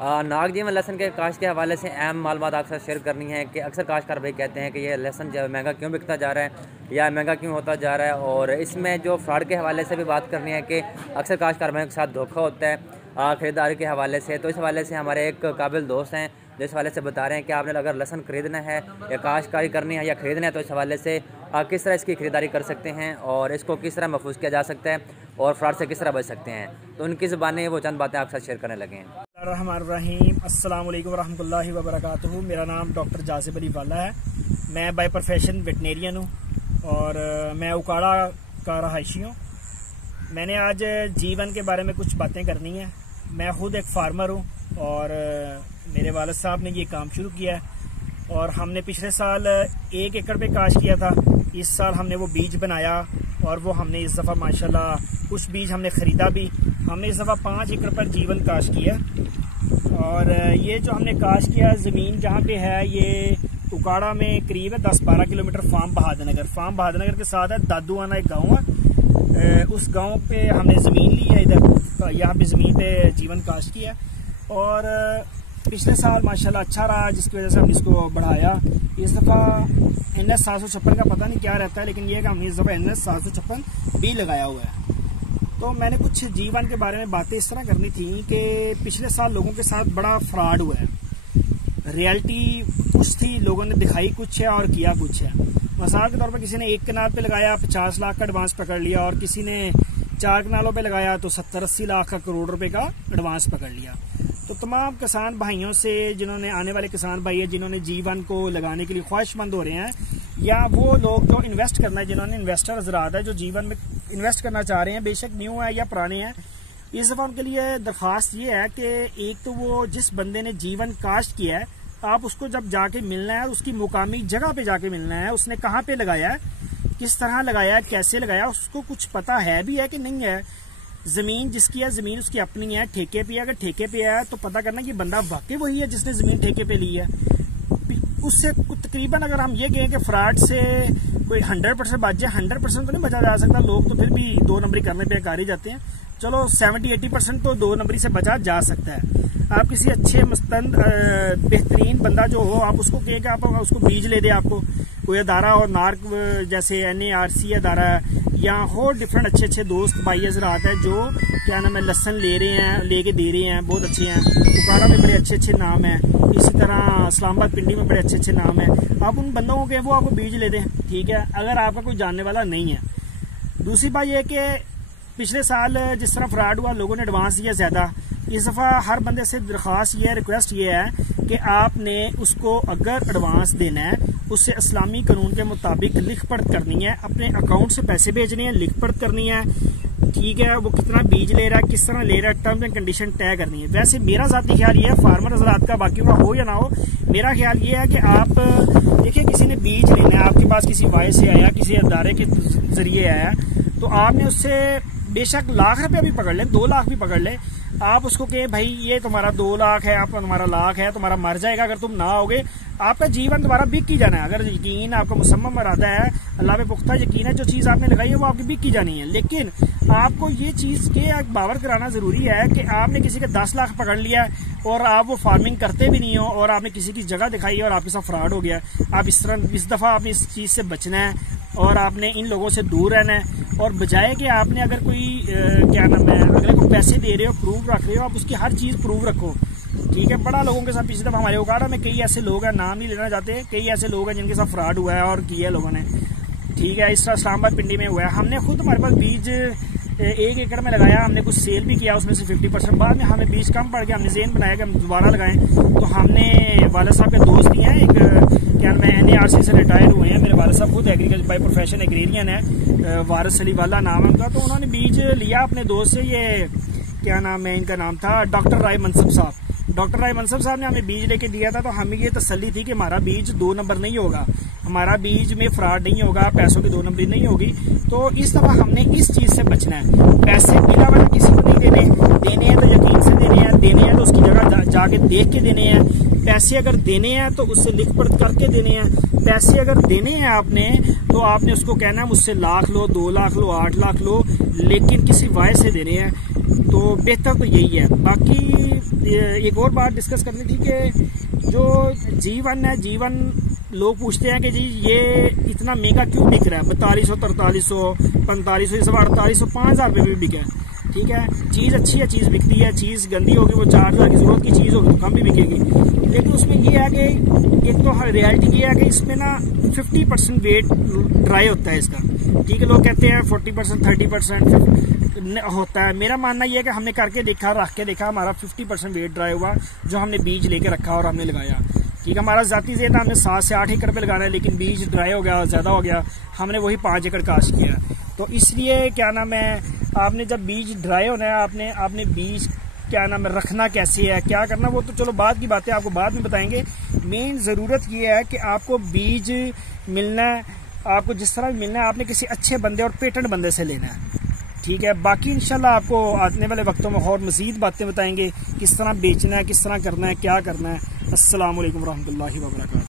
नागजी में लहसन के काश्त के हवाले से अहम मालूमात आपके साथ शेयर करनी है कि अक्सर काश्तकार भाई कहते हैं कि ये लहसन जो महंगा क्यों बिकता जा रहा है या महंगा क्यों होता जा रहा है, और इसमें जो फ्रॉड के हवाले से भी बात करनी है कि अक्सर काश्तकार भाइयों के साथ धोखा होता है ख़रीदारी के हवाले से। तो इस हवाले से हमारे एक काबिल दोस्त हैं जो इस हवाले से बता रहे हैं कि आपने अगर लहसन ख़रीदना है या काश्तकारी करनी है या ख़रीदना है तो इस हवाले से किस तरह इसकी ख़रीदारी कर सकते हैं और इसको किस तरह महफूज किया जा सकता है और फ्रॉड से किस तरह बच सकते हैं। तो उनकी ज़ुबानें वो चंद बातें आपके साथ शेयर करने लगे हैं। अस्सलाम वालेकुम रहमतुल्लाहि व बरकातुहू। मेरा नाम डॉक्टर जासिब अली वाला है। मैं बाय प्रोफेशन वेटनेरियन हूँ और मैं उकाड़ा का रहायशी हूँ। मैंने आज जीवन के बारे में कुछ बातें करनी है। मैं खुद एक फार्मर हूँ और मेरे वालिद साहब ने ये काम शुरू किया है और हमने पिछले साल 1 एकड़ पे काश्त किया था। इस साल हमने वो बीज बनाया और वो हमने इस दफ़ा माशाल्लाह कुछ बीज हमने ख़रीदा भी। हमने इस दफ़ा 5 एकड़ पर जीवन काश्त किया और ये जो हमने काश्त किया ज़मीन जहाँ पे है ये उकाड़ा में करीब है 10-12 किलोमीटर फार्म बहादुरनगर के साथ है दादूआना एक गाँव है। उस गाँव पे हमने ज़मीन ली है, इधर यहाँ पे ज़मीन पे जीवन काश्त किया और पिछले साल माशाल्लाह अच्छा रहा, जिसकी वजह से हमने इसको बढ़ाया। इस दफ़ा NS 756 का पता नहीं क्या रहता है, लेकिन ये कि हमने इस दफ़ा NS 756 भी लगाया हुआ है। तो मैंने कुछ जीवन के बारे में बातें इस तरह करनी थी कि पिछले साल लोगों के साथ बड़ा फ्रॉड हुआ है। रियलिटी कुछ थी, लोगों ने दिखाई कुछ है और किया कुछ है। मिसाल के तौर पर किसी ने 1 कनाल पे लगाया 50 लाख का एडवांस पकड़ लिया और किसी ने 4 कनालों पे लगाया तो 70-80 लाख का करोड़ रुपए का एडवांस पकड़ लिया। तो तमाम किसान भाइयों से, जिन्होंने आने वाले किसान भाई है जिन्होंने जीवन को लगाने के लिए ख्वाहिशमंद हो रहे हैं, या वो लोग जो इन्वेस्ट करना है, जिन्होंने इन्वेस्टर हज़रात है जो जीवन में इन्वेस्ट करना चाह रहे हैं, बेशक न्यू है या पुराने हैं, इस दफ़ा उनके लिए दरख्वास्त ये है कि एक तो वो जिस बंदे ने जीवन काश्त किया है आप उसको जब जाके मिलना है, उसकी मुकामी जगह पे जाके मिलना है, उसने कहाँ पे लगाया है, किस तरह लगाया है, कैसे लगाया, उसको कुछ पता है भी है कि नहीं है। ज़मीन जिसकी है ज़मीन उसकी अपनी है, ठेके पे है, अगर ठेके पे है तो पता करना ये बंदा वाकई वही है जिसने ज़मीन ठेके पे ली है। उससे तकरीबन अगर हम ये कहें कि फ्रॉड से कोई 100% बच जाए, 100% तो नहीं बचा जा सकता, लोग तो फिर भी 2 नंबरी करने पे कार ही जाते हैं। चलो 70-80% तो 2 नंबरी से बचा जा सकता है। आप किसी अच्छे मस्तंद बेहतरीन बंदा जो हो, आप उसको कहें कि आप उसको बीज ले दे, आपको कोई अदारा और नार्क जैसे NARC अदारा है या हो डिफरेंट अच्छे दोस्त भाई हज़रात है जो क्या नाम है लहसन ले रहे हैं, लेके दे रहे हैं, बहुत अच्छे हैं। उकाड़ा में बड़े अच्छे नाम है, इसी तरह इस्लामाबाद पिंडी में बड़े अच्छे नाम है। आप उन बंदों को कहें वो आपको बीज ले दें, ठीक है, अगर आपका कोई जानने वाला नहीं है। दूसरी बात यह कि पिछले साल जिस तरह फ्रॉड हुआ, लोगों ने एडवांस दिया ज़्यादा। इस दफ़ा हर बंदे से दरख्वास्त ये है, रिक्वेस्ट ये है कि आपने उसको अगर एडवांस देना है उससे इस्लामी कानून के मुताबिक लिख पढ़ करनी है, अपने अकाउंट से पैसे भेजने हैं, लिख पढ़ करनी है, ठीक है, वो कितना बीज ले रहा है, किस तरह ले रहा है, टर्म्स एंड कंडीशन तय करनी है। वैसे मेरा ज़ाती ख्याल ये है, फार्मर हज़रात का बाकी का हो या ना हो, मेरा ख्याल ये है कि आप देखिए किसी ने बीज लेना है, आपके पास किसी वाय से आया, किसी अदारे के जरिए आया, तो आपने उससे बेशक लाख रुपया भी पकड़ ले, 2 लाख भी पकड़ ले, आप उसको कहे भाई ये तुम्हारा 2 लाख है, आपका तुम्हारा लाख है, तुम्हारा मर जाएगा अगर तुम ना आओगे, आपका जीवन दोबारा बिक ही जाना है। अगर यकीन आपका मुसम्मम इरादा है, अल्लाह पे पुख्ता यकीन है, जो चीज़ आपने लगाई है वो आपकी बिक ही जानी है। लेकिन आपको ये चीज़ के बावर कराना ज़रूरी है कि आपने किसी के 10 लाख पकड़ लिया और आप वो फार्मिंग करते भी नहीं हो और आपने किसी की जगह दिखाई है और आपके साथ फ्रॉड हो गया। आप इस दफ़ा आपने इस चीज़ से बचना है और आपने इन लोगों से दूर रहना है। और बजाय कि आपने अगर कोई क्या नाम है, अगर कोई पैसे दे रहे हो, प्रूफ रख रहे हो, आप उसकी हर चीज़ प्रूफ रखो, ठीक है। बड़ा लोगों के साथ पिछली दफ़ा हमारे उकाड़ा में कई ऐसे लोग हैं, नाम नहीं लेना चाहते, कई ऐसे लोग हैं जिनके साथ फ्रॉड हुआ है और किया है लोगों ने, ठीक है। इस तरह इस्लामाबाद पिंडी में हुआ है। हमने खुद हमारे पास बीज 1 एकड़ में लगाया, हमने कुछ सेल भी किया, उसमें से 50%। बाद में हमें बीज कम पड़ गया, हमने ज़हन बनाया कि हम दोबारा लगाएं, तो हमने वालिद साहब के दोस्त ही हैं, एक क्या नाम है NARC से रिटायर हुए हैं, मेरे वालिद साहब खुद एग्रीकल्चर बाय प्रोफेशन एग्रेरियन है, वारिस अली वाला नाम है उनका। तो उन्होंने बीज लिया अपने दोस्त से, ये क्या नाम है, इनका नाम था डॉक्टर राय मनसब साहब। डॉक्टर राय मनसब साहब ने हमें बीज लेके दिया था, तो हमें ये तसल्ली थी कि हमारा बीज 2 नंबर नहीं होगा, हमारा बीज में फ्रॉड नहीं होगा, पैसों की 2 नंबरी नहीं होगी। तो इस दफा हमने इस चीज से बचना है। पैसे बिना वजह किसी को नहीं देने हैं तो यकीन से देने हैं तो उसकी जगह जाके देख के देने हैं। पैसे अगर देने हैं तो उससे लिख पढ़ करके देने हैं। पैसे अगर देने हैं आपने तो आपने उसको कहना है मुझसे लाख लो, 2 लाख लो, 8 लाख लो, लेकिन किसी वाय से देने हैं। तो बेहतर तो यही है। बाकी एक और बात डिस्कस करनी थी कि जो G1 है, G1 लोग पूछते हैं कि जी ये इतना महंगा क्यों बिक रहा है, 4200, 4300, 4500, 4800, 5000 रुपये में बिका है। ठीक है, चीज़ अच्छी है, चीज़ बिकती है। चीज़ गंदी होगी, वो 4000 की जरूरत की चीज़ होगी तो कम भी बिकेगी। लेकिन उसमें ये है कि एक तो रियलिटी ये है कि इसमें ना 50% वेट ड्राई होता है इसका। ठीक है, लोग कहते हैं 40%, 30% होता है। मेरा मानना यह है कि हमने करके देखा, रख के देखा, हमारा 50% वेट ड्राई हुआ जो हमने बीज लेके रखा और हमने लगाया। ठीक है, हमारा जाती से था हमने 7 से 8 एकड़ पे लगाना है, लेकिन बीज ड्राई हो गया, ज़्यादा हो गया, हमने वही 5 एकड़ काश किया। तो इसलिए क्या नाम है, आपने जब बीज ड्राई होना है, आपने बीज क्या नाम है रखना कैसे है, क्या करना, वो तो चलो बाद की बातें आपको बाद में बताएंगे। मेन ज़रूरत ये है कि आपको बीज मिलना है, आपको जिस तरह भी मिलना है, आपने किसी अच्छे बंदे और पेटेंट बंदे से लेना है। ठीक है, बाकी इंशाल्लाह आपको आने वाले वक्तों में और मज़ीद बातें बताएंगे, किस तरह बेचना है, किस तरह करना है, क्या करना है। अस्सलाम वालेकुम रहमतुल्लाहि व बरकातहू।